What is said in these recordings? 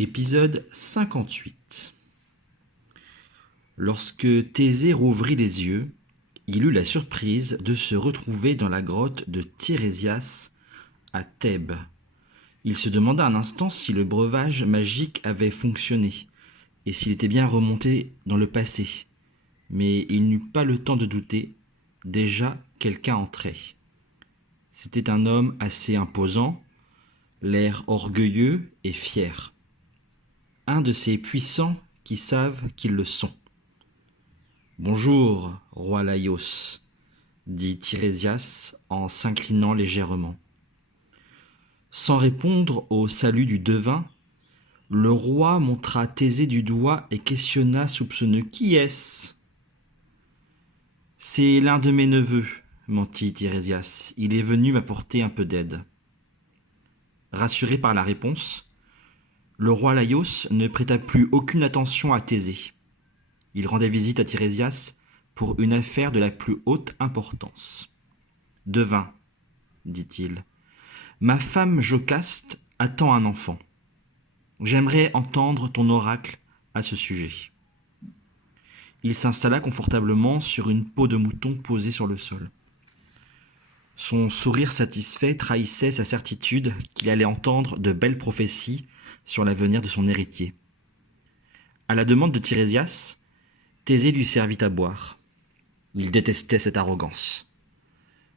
Épisode 58. Lorsque Thésée rouvrit les yeux, il eut la surprise de se retrouver dans la grotte de Tirésias à Thèbes. Il se demanda un instant si le breuvage magique avait fonctionné et s'il était bien remonté dans le passé. Mais il n'eut pas le temps de douter, déjà quelqu'un entrait. C'était un homme assez imposant, l'air orgueilleux et fier. Un de ces puissants qui savent qu'ils le sont. « Bonjour, roi Laïos, » dit Tirésias en s'inclinant légèrement. Sans répondre au salut du devin, le roi montra Thésée du doigt et questionna soupçonneux. « Qui est-ce » ? « C'est l'un de mes neveux, » mentit Tirésias. « Il est venu m'apporter un peu d'aide. » Rassuré par la réponse, le roi Laïos ne prêta plus aucune attention à Thésée. Il rendait visite à Tirésias pour une affaire de la plus haute importance. « Devin, dit-il, ma femme Jocaste attend un enfant. J'aimerais entendre ton oracle à ce sujet. » Il s'installa confortablement sur une peau de mouton posée sur le sol. Son sourire satisfait trahissait sa certitude qu'il allait entendre de belles prophéties sur l'avenir de son héritier. À la demande de Tirésias, Thésée lui servit à boire. Il détestait cette arrogance.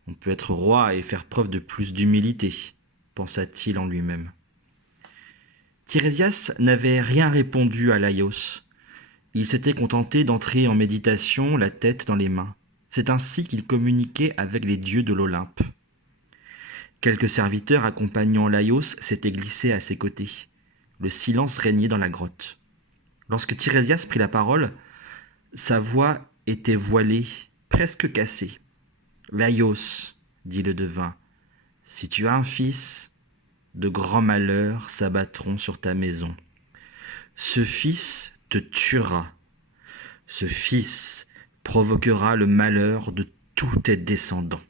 On peut être roi et faire preuve de plus d'humilité, pensa-t-il en lui-même. Tirésias n'avait rien répondu à Laïos. Il s'était contenté d'entrer en méditation, la tête dans les mains. C'est ainsi qu'il communiquait avec les dieux de l'Olympe. Quelques serviteurs accompagnant Laïos s'étaient glissés à ses côtés. Le silence régnait dans la grotte. Lorsque Tirésias prit la parole, sa voix était voilée, presque cassée. « Laïos, dit le devin, si tu as un fils, de grands malheurs s'abattront sur ta maison. Ce fils te tuera. Ce fils provoquera le malheur de tous tes descendants. »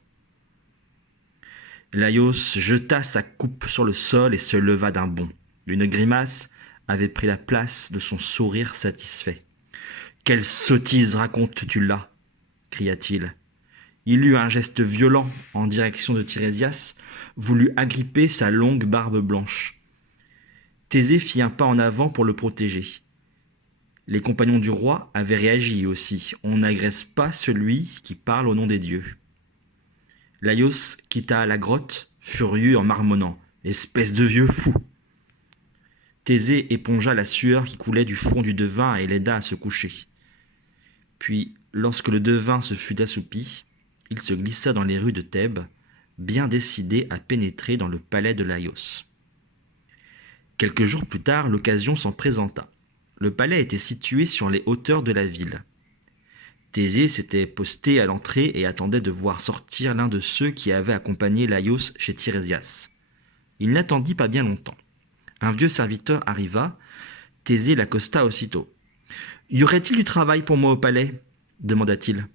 Laïos jeta sa coupe sur le sol et se leva d'un bond. Une grimace avait pris la place de son sourire satisfait. « Quelle sottise racontes-tu là » cria-t-il. Il eut un geste violent en direction de Tirésias, voulut agripper sa longue barbe blanche. Thésée fit un pas en avant pour le protéger. Les compagnons du roi avaient réagi aussi. On n'agresse pas celui qui parle au nom des dieux. Laïos quitta la grotte, furieux en marmonnant. « Espèce de vieux fou !» Thésée épongea la sueur qui coulait du front du devin et l'aida à se coucher. Puis, lorsque le devin se fut assoupi, il se glissa dans les rues de Thèbes, bien décidé à pénétrer dans le palais de Laïos. Quelques jours plus tard, l'occasion s'en présenta. Le palais était situé sur les hauteurs de la ville. Thésée s'était posté à l'entrée et attendait de voir sortir l'un de ceux qui avaient accompagné Laïos chez Tirésias. Il n'attendit pas bien longtemps. Un vieux serviteur arriva. Thésée l'accosta aussitôt. « Y aurait-il du travail pour moi au palais ?» demanda-t-il.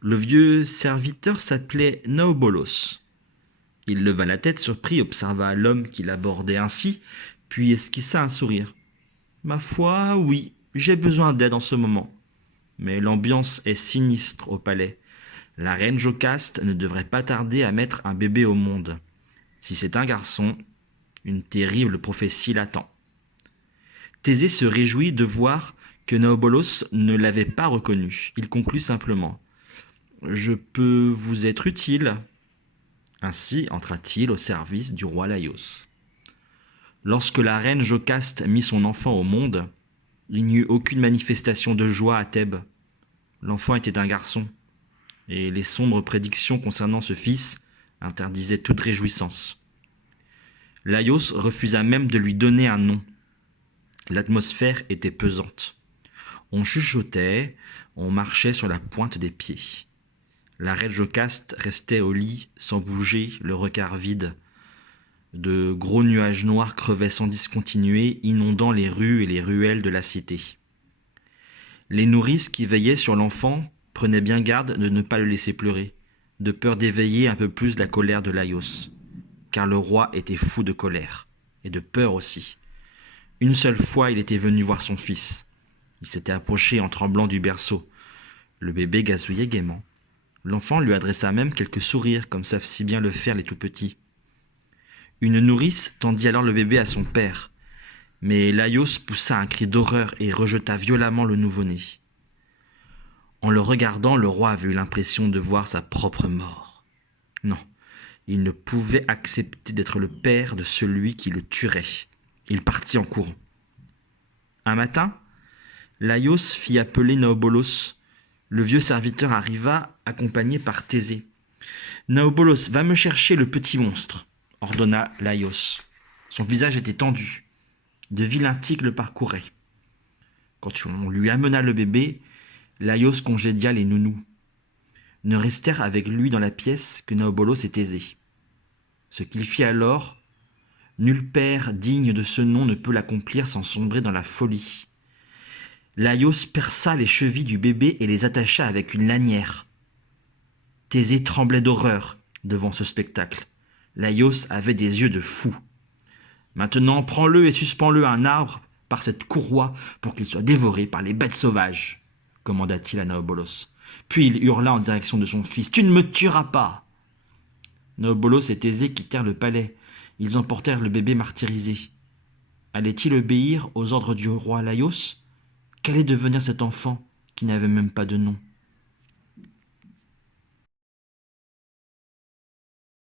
Le vieux serviteur s'appelait Naobolos. Il leva la tête surpris, observa l'homme qui l'abordait ainsi, puis esquissa un sourire. « Ma foi, oui, j'ai besoin d'aide en ce moment. Mais l'ambiance est sinistre au palais. La reine Jocaste ne devrait pas tarder à mettre un bébé au monde. Si c'est un garçon, une terrible prophétie l'attend. » Thésée se réjouit de voir que Naobolos ne l'avait pas reconnu. Il conclut simplement. « Je peux vous être utile. » Ainsi entra-t-il au service du roi Laïos. Lorsque la reine Jocaste mit son enfant au monde, il n'y eut aucune manifestation de joie à Thèbes. L'enfant était un garçon, et les sombres prédictions concernant ce fils interdisaient toute réjouissance. Laïos refusa même de lui donner un nom. L'atmosphère était pesante. On chuchotait, on marchait sur la pointe des pieds. La reine Jocaste restait au lit, sans bouger, le regard vide. De gros nuages noirs crevaient sans discontinuer, inondant les rues et les ruelles de la cité. Les nourrices qui veillaient sur l'enfant prenaient bien garde de ne pas le laisser pleurer, de peur d'éveiller un peu plus la colère de Laïos, car le roi était fou de colère, et de peur aussi. Une seule fois, il était venu voir son fils. Il s'était approché en tremblant du berceau. Le bébé gazouillait gaiement. L'enfant lui adressa même quelques sourires, comme savent si bien le faire les tout-petits. Une nourrice tendit alors le bébé à son père, mais Laïos poussa un cri d'horreur et rejeta violemment le nouveau-né. En le regardant, le roi avait eu l'impression de voir sa propre mort. Non, il ne pouvait accepter d'être le père de celui qui le tuerait. Il partit en courant. Un matin, Laïos fit appeler Naobolos. Le vieux serviteur arriva, accompagné par Thésée. « Naobolos, va me chercher le petit monstre », ordonna Laïos. Son visage était tendu. De vilains tics le parcouraient. Quand on lui amena le bébé, Laïos congédia les nounous. Ne restèrent avec lui dans la pièce que Naobolos et Thésée. Ce qu'il fit alors, nul père digne de ce nom ne peut l'accomplir sans sombrer dans la folie. Laïos perça les chevilles du bébé et les attacha avec une lanière. Thésée tremblait d'horreur devant ce spectacle. Laïos avait des yeux de fou. « Maintenant, prends-le et suspends-le à un arbre par cette courroie pour qu'il soit dévoré par les bêtes sauvages, » commanda-t-il à Naobolos. Puis il hurla en direction de son fils. « Tu ne me tueras pas !» Naobolos et Thésée quittèrent le palais. Ils emportèrent le bébé martyrisé. Allait-il obéir aux ordres du roi Laïos ? Qu'allait devenir cet enfant qui n'avait même pas de nom ?